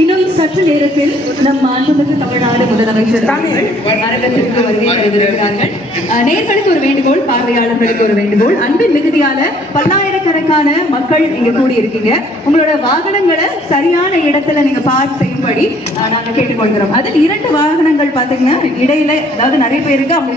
இன்னும் சற்று நேரத்தில் நம் மாண்புமிகு தமிழ்நாடு முதலமைச்சர் அரங்கத்திற்கு வருகை தருகிறார்கள். நேர்களுக்கு ஒரு வேண்டுகோள், பார்வையாளர்களுக்கு ஒரு வேண்டுகோள். அன்பின் மிகுதியான பல்லாயிரக்கணக்கான மக்கள் இங்க கூடியிருக்கீங்க. உங்களோட வாகனங்களை சரியான இடத்துல நீங்க பார்க் செய்யும்படி நாங்க கேட்டுக்கொள்கிறோம். அதில் 2 வாகனங்கள் பாத்தீங்கன்னா இடையில, அதாவது நிறைய பேருக்கு